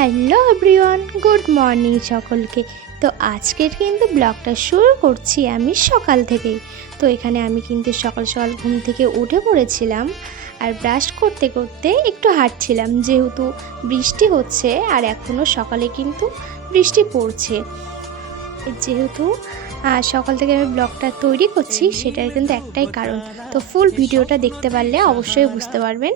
Hello everyone, good morning সকলকে। তো আজকের কিন্তু ব্লগটা শুরু করছি আমি সকাল থেকেই। তো এখানে আমি কিন্তু সকাল সকাল ঘুম থেকে উঠে পড়েছিলাম আর ব্রাশ করতে করতে একটু হাঁটছিলাম। যেহেতু বৃষ্টি হচ্ছে আর এখনও সকালে কিন্তু বৃষ্টি পড়ছে। যেহেতু আহ, সকাল থেকে আমি ব্লগটা তৈরি করছি সেটার কিন্তু একটাই কারণ। তো ফুল ভিডিওটা দেখতে পারলে অবশ্যই বুঝতে পারবেন।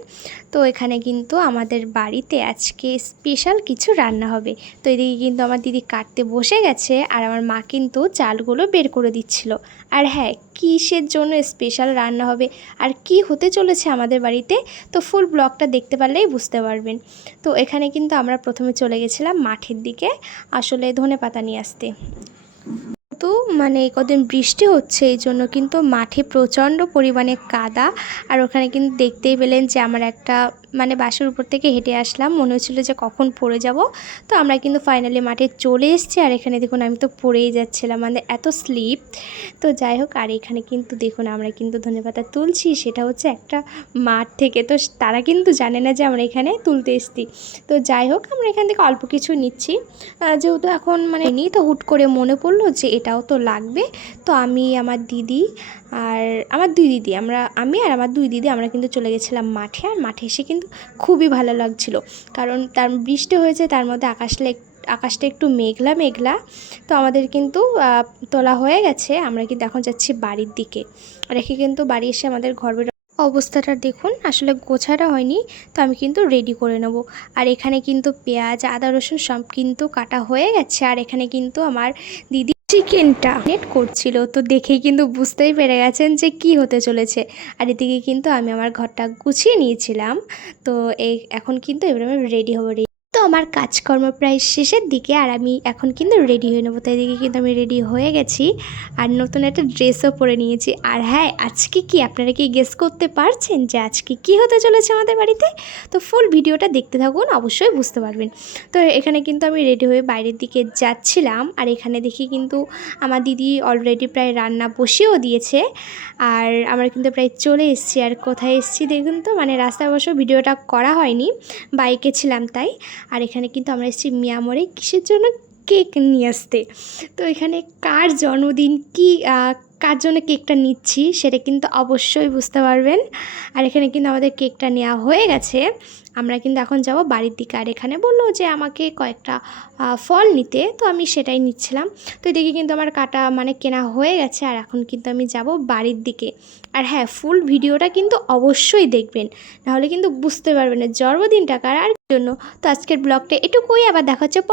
তো এখানে কিন্তু আমাদের বাড়িতে আজকে স্পেশাল কিছু রান্না হবে। তো এদিকে কিন্তু আমার দিদি কাটতে বসে গেছে আর আমার মা কিন্তু চালগুলো বের করে দিচ্ছিল। আর হ্যাঁ কিসের জন্য স্পেশাল রান্না হবে আর কি হতে চলেছে আমাদের বাড়িতে তো ফুল ব্লগটা দেখতে পারলেই বুঝতে পারবেন। তো এখানে কিন্তু আমরা প্রথমে চলে গেছিলাম মাঠের দিকে আসলে ধনে পাতা নিয়ে আসতে। তো মানে কদিন বৃষ্টি হচ্ছে এই জন্য কিন্তু মাঠে প্রচণ্ড পরিমাণে কাদা। আর ওখানে কিন্তু দেখতেই পেলেন যে আমার একটা মানে বাসের উপর থেকে হেঁটে আসলাম। মনে হচ্ছিল যে কখন পড়ে যাব। তো আমরা কিন্তু ফাইনালি মাঠে চলে এসেছি। আর এখানে দেখুন, আমি তো পড়েই যাচ্ছিলাম। মানে এত স্লিপ তো যাই হোক, আর এখানে কিন্তু দেখুন, আমরা কিন্তু ধনেপাতা তুলছি। সেটা হচ্ছে একটা মাঠ থেকে। তো তারা কিন্তু জানে না যে আমরা এখানে তুলতে এসছি। তো যাই হোক, আমরা এখান থেকে অল্প কিছু নিচ্ছি। যেহেতু এখন মানে নিই, তো হুট করে মনে পড়ল যে এটাও তো লাগবে। তো আমি, আমার দিদি আর আমার দুই দিদি, আমরা, আমি আর আমার দুই দিদি, আমরা কিন্তু চলে গেছিলাম মাঠে। আর মাঠে এসে কিন্তু খুবই ভালো লাগছিল। কারণ তার বৃষ্টি হয়েছে, তার মধ্যে আকাশটা আকাশটা একটু মেঘলা মেঘলা। তো আমাদের কিন্তু তোলা হয়ে গেছে। আমরা কিন্তু এখন যাচ্ছি বাড়ির দিকে। রেখে কিন্তু বাড়ি এসে আমাদের ঘর অবস্থাটা দেখুন, আসলে গোছাটা হয়নি, তো আমি কিন্তু রেডি করে নেব। আর এখানে কিন্তু পেঁয়াজ, আদা, রসুন সব কিন্তু কাটা হয়ে গেছে। আর এখানে কিন্তু আমার দিদি চিকেনটা নেট করছিল, তো দেখেই কিন্তু বুঝতেই পেরে গেছেন যে কি হতে চলেছে। আর এদিকে কিন্তু আমি আমার ঘরটা গুছিয়ে নিয়েছিলাম, তো এই এখন কিন্তু এবার আমি রেডি হব আমার কাজকর্ম প্রায় শেষের দিকে আর আমি এখন কিন্তু রেডি হয়ে নেব। তাই দিকে কিন্তু আমি রেডি হয়ে গেছি আর নতুন একটা ড্রেসও পরে নিয়েছি। আর হ্যাঁ আজকে কি আপনারা কি গেস করতে পারছেন যে আজকে কি হতে চলেছে আমাদের বাড়িতে? তো ফুল ভিডিওটা দেখতে থাকুন, অবশ্যই বুঝতে পারবেন। তো এখানে কিন্তু আমি রেডি হয়ে বাইরের দিকে যাচ্ছিলাম আর এখানে দেখি কিন্তু আমার দিদি অলরেডি প্রায় রান্না বসিয়েও দিয়েছে আর আমরা কিন্তু প্রায় চলে এসেছি। আর কোথায় এসেছি দেখুন তো মানে রাস্তায় অবশ্য ভিডিওটা করা হয়নি, বাইকে ছিলাম তাই। আর এখানে কিন্তু আমরা এসেছি মিয়ামরে। কিসের জন্য কেক নিয়ে আসতে। তো এখানে কার জন্মদিন, কি কার জন্য কেকটা নিচ্ছি সেটা কিন্তু অবশ্যই বুঝতে পারবেন। আর এখানে কিন্তু আমাদের কেকটা নেওয়া হয়ে গেছে। আমরা কিন্তু এখন যাব বাড়ির দিকে। আর এখানে বলল যে আমাকে কয়েকটা ফল নিতে, তো আমি সেটাই নিচ্ছিলাম। তো এদিকে কিন্তু আমার কাটা মানে কেনা হয়ে গেছে। আর এখন কিন্তু আমি যাব বাড়ির দিকে। আর হ্যাঁ ফুল ভিডিওটা কিন্তু অবশ্যই দেখবেন। নাহলে কিন্তু বুঝতে পারবেন না জন্মদিনটা কার জন্য। তো আজকের ব্লগটা এটুকুই। আবার দেখা হচ্ছে এক